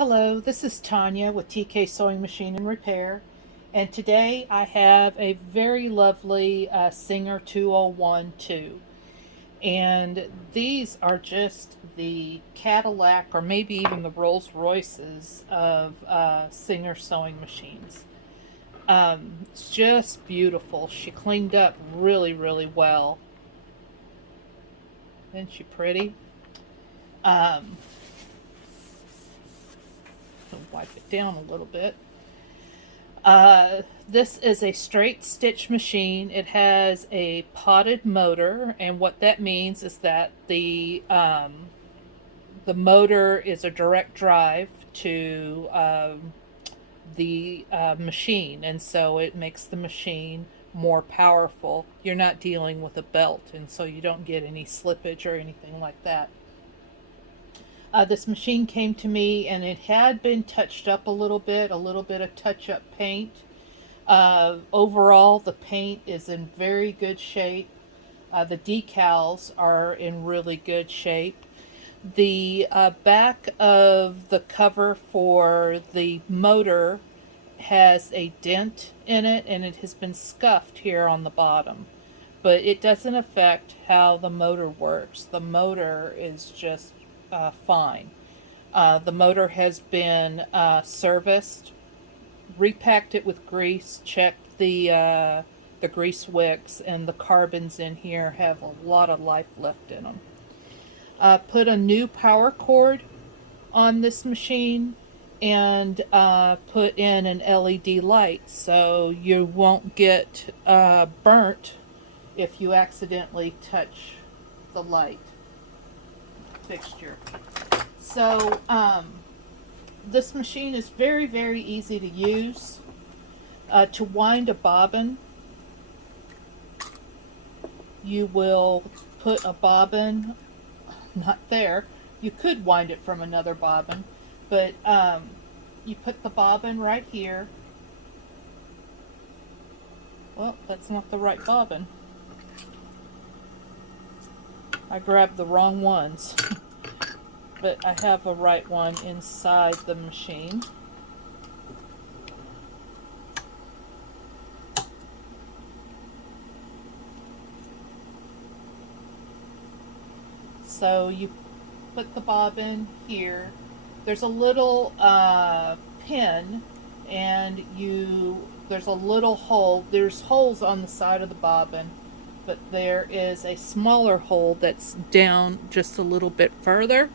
Hello, this is Tanya with TK Sewing Machine and Repair, and today I have a very lovely Singer 201 and these are just the Cadillac or maybe even the Rolls Royces of Singer sewing machines. It's just beautiful. She cleaned up really, really well. Isn't she pretty? Um, Wipe it down a little bit. This is a straight stitch machine. It has a potted motor, and what that means is that the motor is a direct drive to the machine, and so it makes the machine more powerful. You're not dealing with a belt, and so you don't get any slippage or anything like that. This machine came to me and it had been touched up a little bit of touch-up paint. Overall, the paint is in very good shape. The decals are in really good shape. The back of the cover for the motor has a dent in it, and it has been scuffed here on the bottom. But it doesn't affect how the motor works. The motor is just fine. The motor has been serviced, repacked it with grease, checked the grease wicks, and the carbons in here have a lot of life left in them. Put a new power cord on this machine and put in an LED light so you won't get burnt if you accidentally touch the light fixture. So this machine is very, very easy to use. To wind a bobbin, you will put a bobbin, not there, you could wind it from another bobbin, but you put the bobbin right here. Well, that's not the right bobbin. I grabbed the wrong ones, but I have a right one inside the machine. So you put the bobbin here. There's a little pin, and there's a little hole. There's holes on the side of the bobbin, but there is a smaller hole that's down just a little bit further,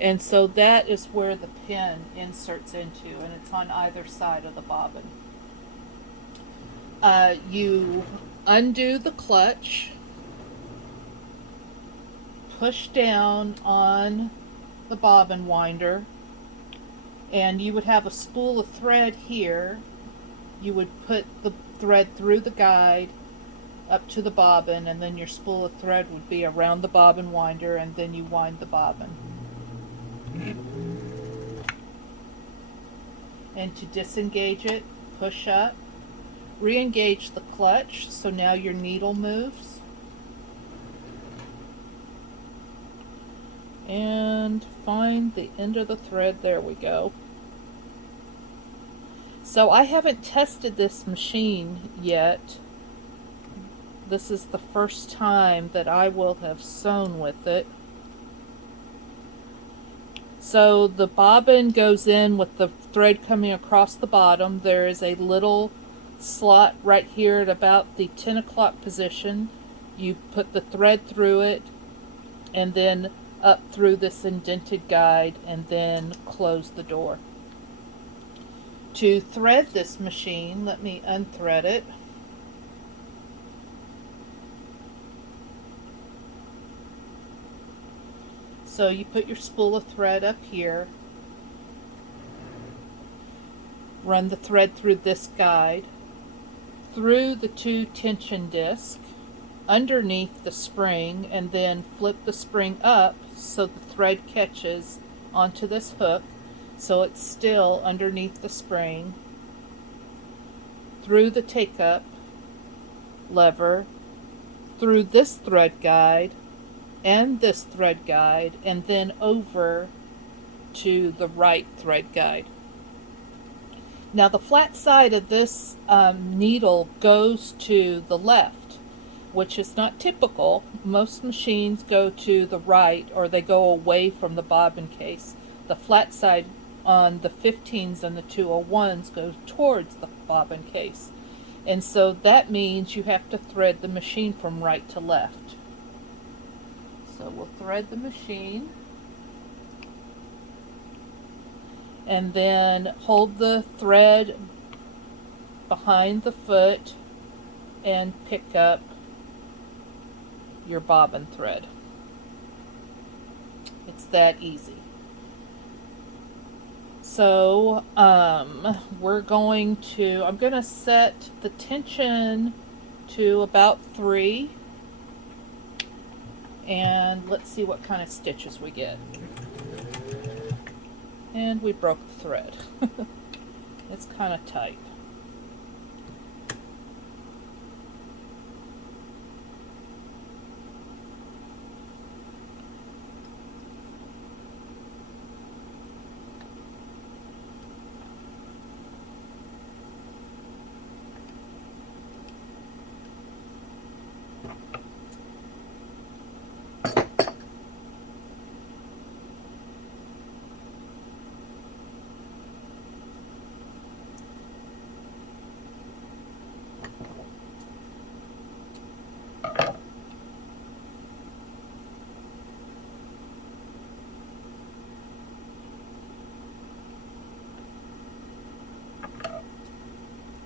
and so that is where the pin inserts into, and it's on either side of the bobbin. You undo the clutch, push down on the bobbin winder, and you would have a spool of thread here. You would put the thread through the guide up to the bobbin, and then your spool of thread would be around the bobbin winder, and then you wind the bobbin. And to disengage it, push up, re-engage the clutch, so now your needle moves, and find the end of the thread. There we go. So I haven't tested this machine yet. This is the first time that I will have sewn with it. So the bobbin goes in with the thread coming across the bottom. There is a little slot right here at about the 10 o'clock position. You put the thread through it, and then up through this indented guide, and then close the door. To thread this machine, let me unthread it. So you put your spool of thread up here, run the thread through this guide, through the 2 tension discs, underneath the spring, and then flip the spring up so the thread catches onto this hook, so it's still underneath the spring, through the take-up lever, through this thread guide and this thread guide, and then over to the right thread guide. Now the flat side of this needle goes to the left, which is not typical. Most machines go to the right, or they go away from the bobbin case. The flat side on the 15s and the 201s goes towards the bobbin case. And so that means you have to thread the machine from right to left. So we'll thread the machine. And then hold the thread behind the foot and pick up your bobbin thread. It's that easy. So I'm going to set the tension to about 3, and let's see what kind of stitches we get. And we broke the thread. It's kind of tight.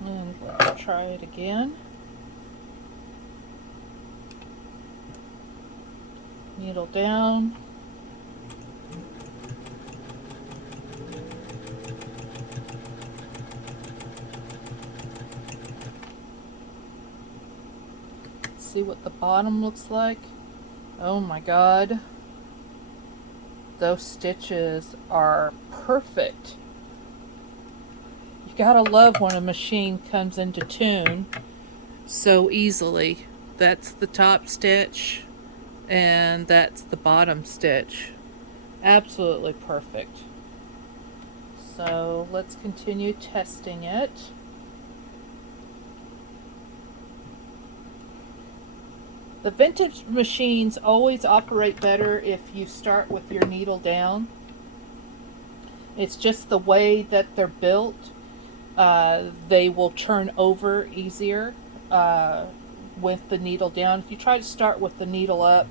And let's try it again. Needle down. See what the bottom looks like. Oh my God. Those stitches are perfect. You gotta love when a machine comes into tune so easily. That's the top stitch and that's the bottom stitch. Absolutely perfect. So let's continue testing it. The vintage machines always operate better if you start with your needle down. It's just the way that they're built. They will turn over easier with the needle down. If you try to start with the needle up,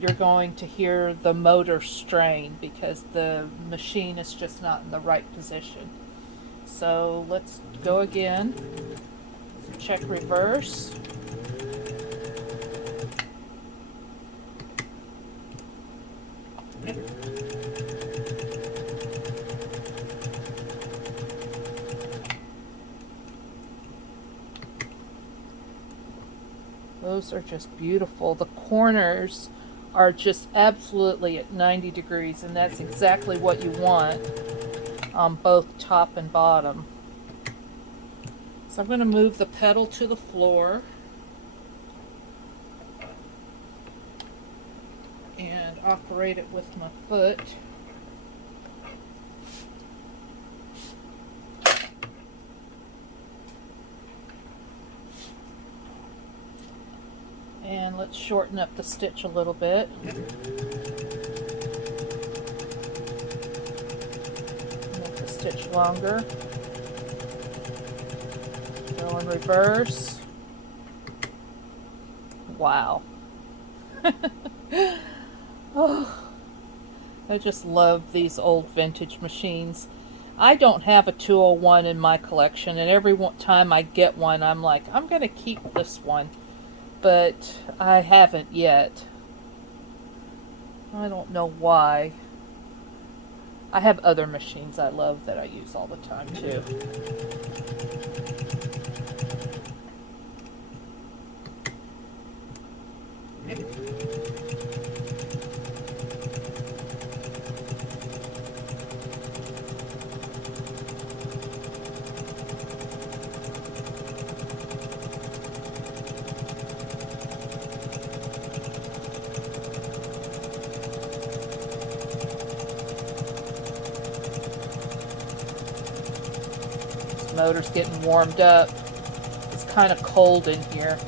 you're going to hear the motor strain because the machine is just not in the right position. So let's go again. Check reverse. Those are just beautiful. The corners are just absolutely at 90 degrees, and that's exactly what you want on both top and bottom. So I'm going to move the pedal to the floor and operate it with my foot. And let's shorten up the stitch a little bit. Make the stitch longer. Go in reverse. Wow. Oh, I just love these old vintage machines. I don't have a 201 in my collection, and every time I get one, I'm like, I'm going to keep this one. But I haven't yet. I don't know why. I have other machines I love that I use all the time too. Motor's getting warmed up. It's kind of cold in here.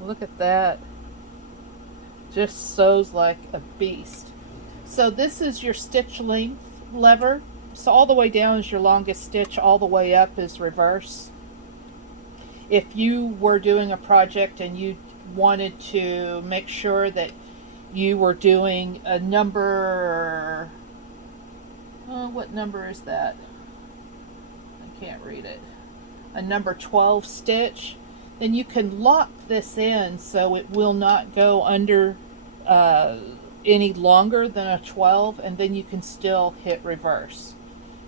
Look at that. Just sews like a beast. So this is your stitch length lever. So all the way down is your longest stitch, all the way up is reverse. If you were doing a project and you wanted to make sure that you were doing a number, what number is that? I can't read it. A number 12 stitch, then you can lock this in so it will not go under any longer than a 12, and then you can still hit reverse.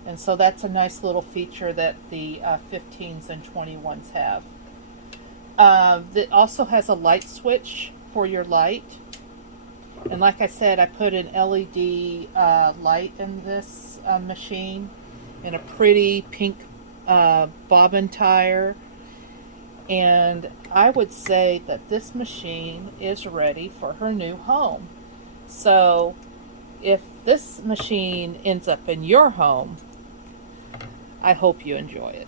And so that's a nice little feature that the 15s and 21s have. It also has a light switch for your light. And like I said, I put an LED light in this machine in a pretty pink bobbin tire. And I would say that this machine is ready for her new home. So if this machine ends up in your home, I hope you enjoy it.